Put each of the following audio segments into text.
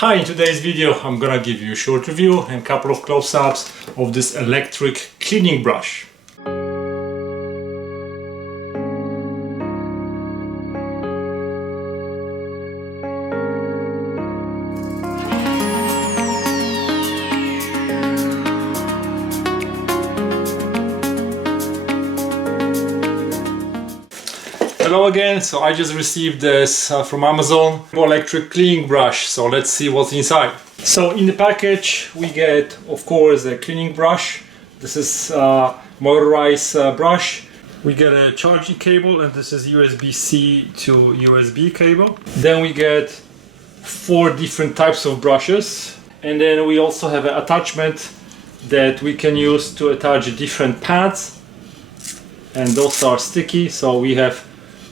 Hi, in today's video I'm gonna give you a short review and a couple of close-ups of this electric cleaning brush. Hello again, so I just received this from Amazon, electric cleaning brush, so let's see what's inside. So in the package we get, of course, a cleaning brush. This is a motorized brush. We get a charging cable, and this is USB-C to USB cable. Then we get 4 different types of brushes, and then we also have an attachment that we can use to attach different pads, and those are sticky. So we have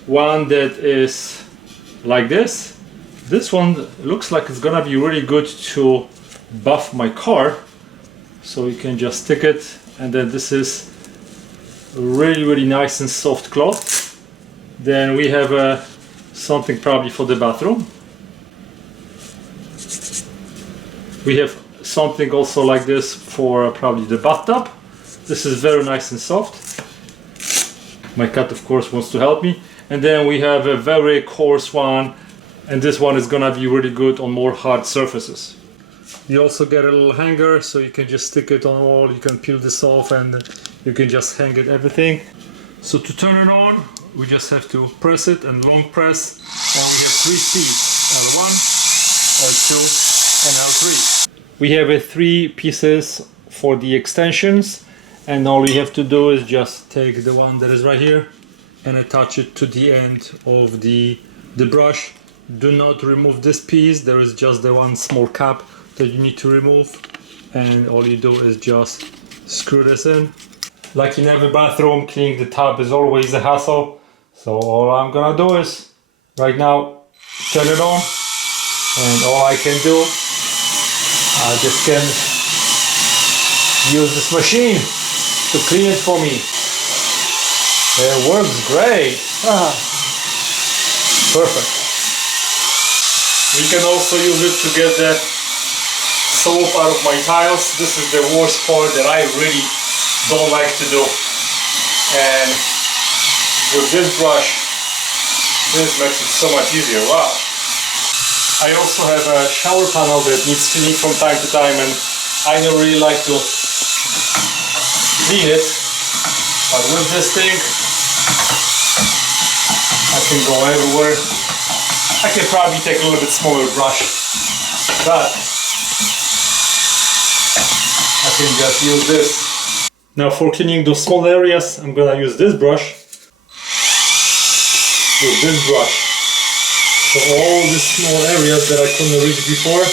one that is like this. This one looks like it's gonna be really good to buff my car, so you can just stick it. And then this is really nice and soft cloth. Then we have something probably for the bathroom. We have something also like this for probably the bathtub. This is very nice and soft. My cat, of course, wants to help me. And then we have a very coarse one, and this one is gonna be really good on more hard surfaces. You also get a little hanger, so you can just stick it on the wall. You can peel this off and you can just hang it everything. So to turn it on, we just have to press it and long press, and we have 3 speeds: L1, L2 and L3. We have 3 pieces for the extensions, and all you have to do is just take the one that is right here and attach it to the end of the brush. Do not remove this piece. There is just the one small cap that you need to remove, and all you do is just screw this in. Like in every bathroom, cleaning the tub is always a hassle, so all I'm gonna do is right now turn it on, and all I can do, I just can use this machine to clean it for me. It works great. Perfect. We can also use it to get the soap out of my tiles. This is the worst part that I really don't like to do. And with this brush, this makes it so much easier. Wow. I also have a shower panel that needs cleaning from time to time, and I don't really like to clean it. But with this thing, I can go everywhere. I can probably take a little bit smaller brush, but I can just use this. Now for cleaning those small areas, I'm gonna use this brush. With this brush. So all the small areas that I couldn't reach before,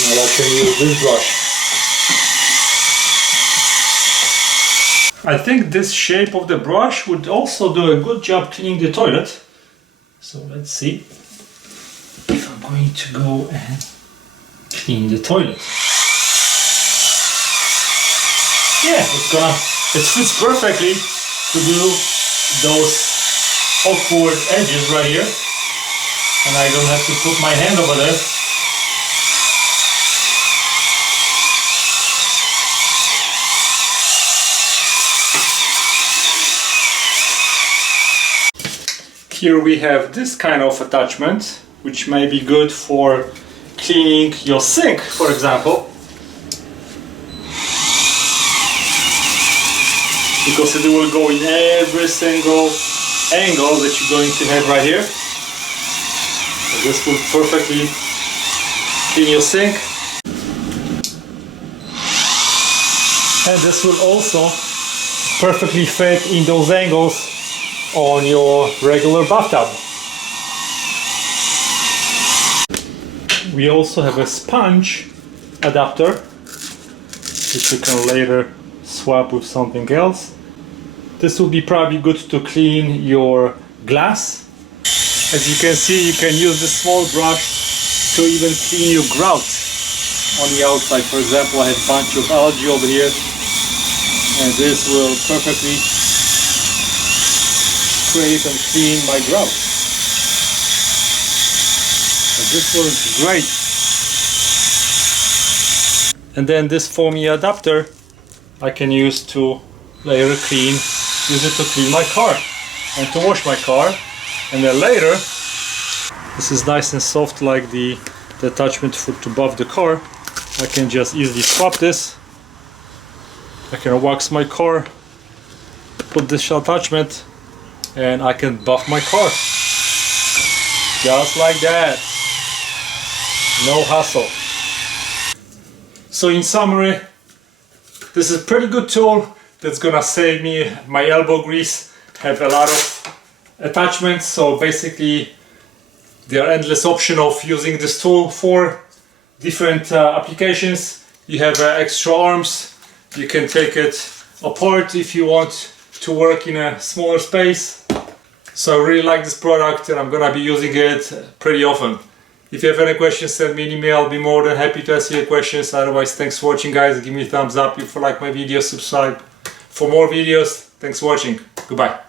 now I can use this brush. I think this shape of the brush would also do a good job cleaning the toilet. So let's see if I'm going to go and clean the toilet. Yeah, it fits perfectly to do those awkward edges right here, and I don't have to put my hand over there. Here we have this kind of attachment, which may be good for cleaning your sink, for example, because it will go in every single angle that you're going to have right here. So this will perfectly clean your sink, and this will also perfectly fit in those angles on your regular bathtub. We also have a sponge adapter, which you can later swap with something else. This will be probably good to clean your glass. As you can see, you can use the small brush to even clean your grout on the outside. For example, I have a bunch of algae over here, and this will perfectly scrape and clean my grout. This works great. And then this foamy adapter I can use to later use it to clean my car and to wash my car. And then later, this is nice and soft like the attachment to buff the car. I can just easily swap this. I can wax my car, put this attachment, and I can buff my car. Just like that. No hassle. So in summary, this is a pretty good tool that's gonna save me my elbow grease. Have a lot of attachments, so basically there are endless options of using this tool for different applications. You have extra arms, you can take it apart if you want to work in a smaller space. So I really like this product and I'm gonna be using it pretty often. If you have any questions, send me an email. I'll be more than happy to answer your questions. Otherwise, thanks for watching, guys. Give me a thumbs up if you like my video, subscribe for more videos. Thanks for watching. Goodbye.